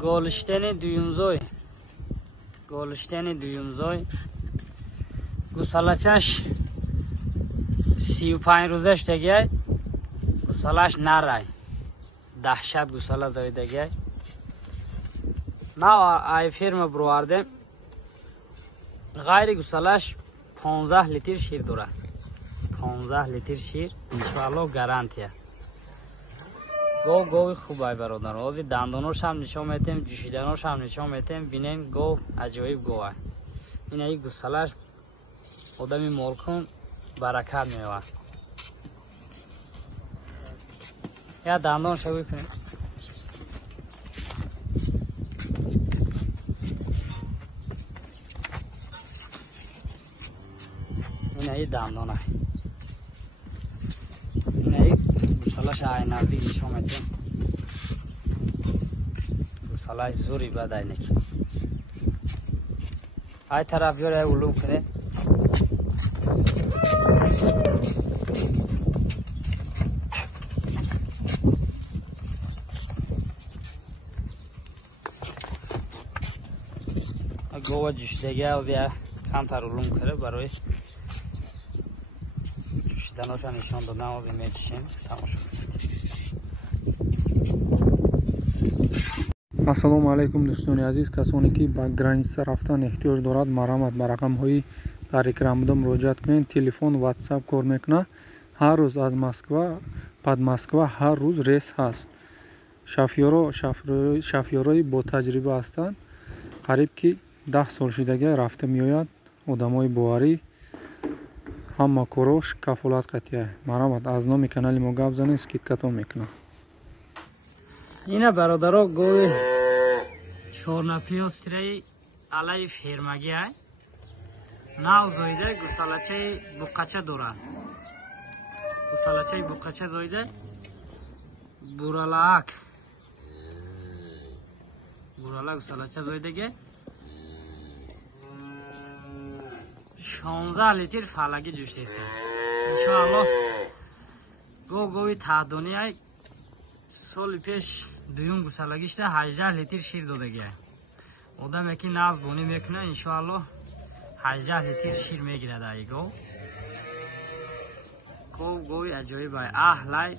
گلشتن دویمزوی گوسالچش 35 روزش دیگه گوسالش نرای دهشت گوساله زایدگی نه ای فرم بروارده غیر گوسالش 15 لیتر شیر داره 15 لیتر شیر انشاءالله گارانتیه گو خوبه برادر آزی دندانوش هم نشان میتیم جوشیدنوش هم نشان میتیم بینین گو عجایب گوه این ای گوسالش آدمی مالکون برکت میوه یا دندان شوی کنیم این ای دندان های این ای گوسالش های نزدیک نشان میتیم گوسالش زوری بد اینکی های طرف یور ای علوم کنه گوه جوشیدگی از یه کمتر علوم کرده برای جوشیدناش نشان دادن از این میجشیم تماشا کنید. ассалому алайкум дӯстони азиз касоне ки ба граниса рафтан эҳтиёҷ дорад марамат ба рақамҳои дар экран буда муроҷиат кунед. телефон ватсап кор мекунад. ҳар рӯз аз москва бад москва ҳар рӯз рейс ҳаст. шафёрои бо таҷриба ҳастанд. қариб ки 10 сол шидагӣ рафта меояд. одамои боварӣ ҳама корош кафолат қатия. марамат аз номи канали мо гап занед скидкатон мекунам. اینا برادرها گوی چورنپیوستری علی فرمگی های ناو زویده گوسالچه بوقچه دورن گوسالچه بوقچه زویده بورالاک گوسالچه زویده گه 16 لیتر فلگی جوشته ایسه انشاءالله گوی تعدونی های سال پیش دویون گوسالگیشته 18 لیتر شیر دادگی آدم یکی ناز بونی میکنه انشاءالله 18 لیتر شیر میگیره دایی گوی عجایب های اهلای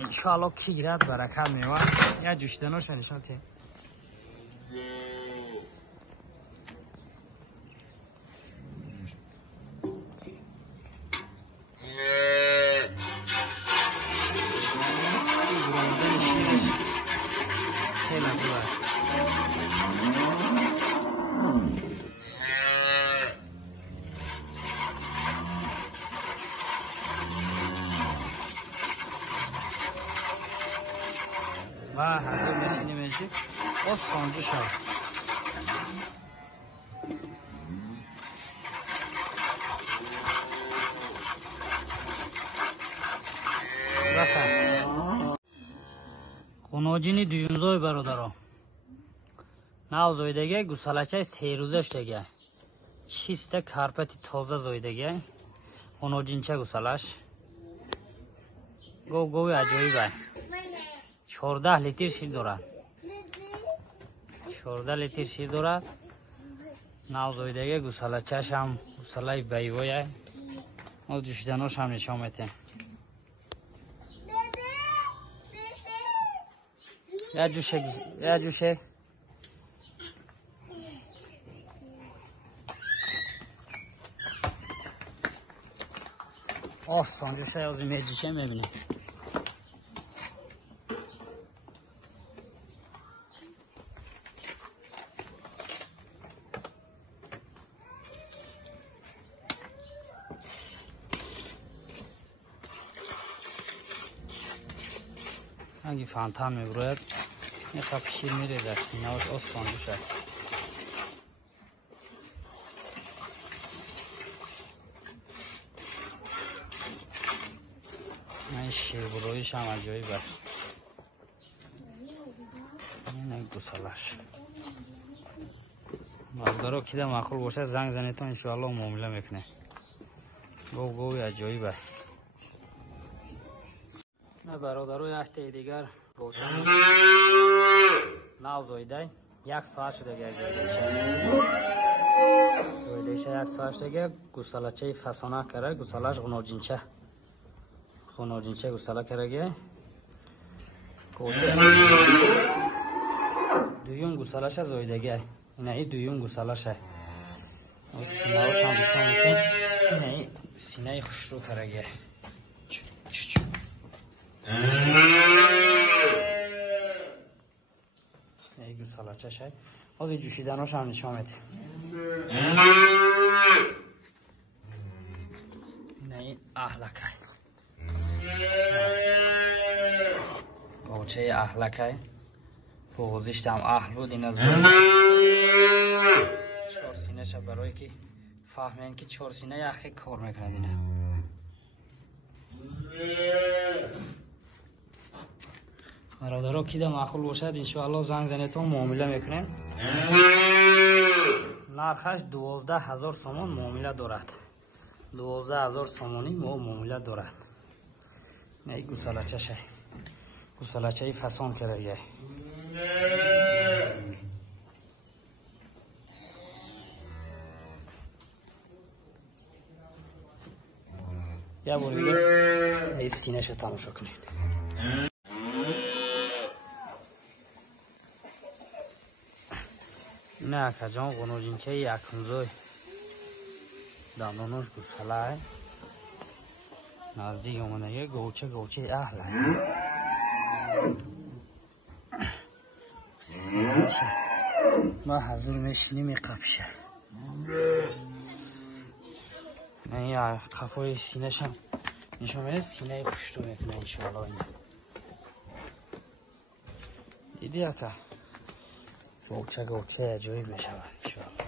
انشاءالله کی گیرد برکت میوه یا جوشیدناش نشان تیم و hazır meşinimizi o sonuncu şart. Nasıl? Xonojini düyümzoy barodaro. Navzoydagi gusalachay 3 ro'za ishlagan. Chista karpati toza zoydagan. Xonojincha gusalash. Gov ajoyib. 14 لیتر شیر دارد 14 لیتر شیر دارد نوزایدگی گوسالچش هم گوساله بیویه ما جوشیدناش هم نشان میتیم یا جوشه آسان جوشه از این میجوشه میبینیم اگه فانتان میبروید یه خب شیر میریزد سینه‌اش آسان بشه این شیر برویش هم عجایبه این گوسالش مقدارو که معقول باشه زنگ زنید تا انشاءالله معامله میکنه گوی عجایبه برادرای عهد دیگر گوشت زایده 1 ساعت شده گه زایده 1 ساعت شده گه گوسالاچه فسانه کرده گوسالاش غنوجینچه گوسالا کرده گه دویون گوسالاش زایده گه اینه دویون گوسالاش سینه هاش هم بشون میکن اینه سینه خوش رو کرده گه ای گوسالاچه شای از جوشیدن هاش هم نشان میده اینه اهلکه گوچه اهلکه بغضیشت هم اهل بود این از 4 سینه شد برای که فهمین که 4 سینه یخی کار میکنه اینه برادرها کیده معقول باشد انشاءالله زنگ زنیتون معامله میکنیم نرخش 12,000 سومون معامله دارد 12,000 سومونی معامله دارد نه گوسالاچه شه گوسالاچه فسان کرده یا بار دیگه این سینه شو تماشا کنید نه که جان غنوجینچه یکمزوی دندانوش گوساله نزدیک اومده یه گوچه اهله سینه‌شه ما حضور میشینیم این قبشه نه یا قفای سینه‌شم نشون میده سینه خوش رو میکنه انشاءالله اینه دیدی یا که گوچه عجایب میشه انشاءالله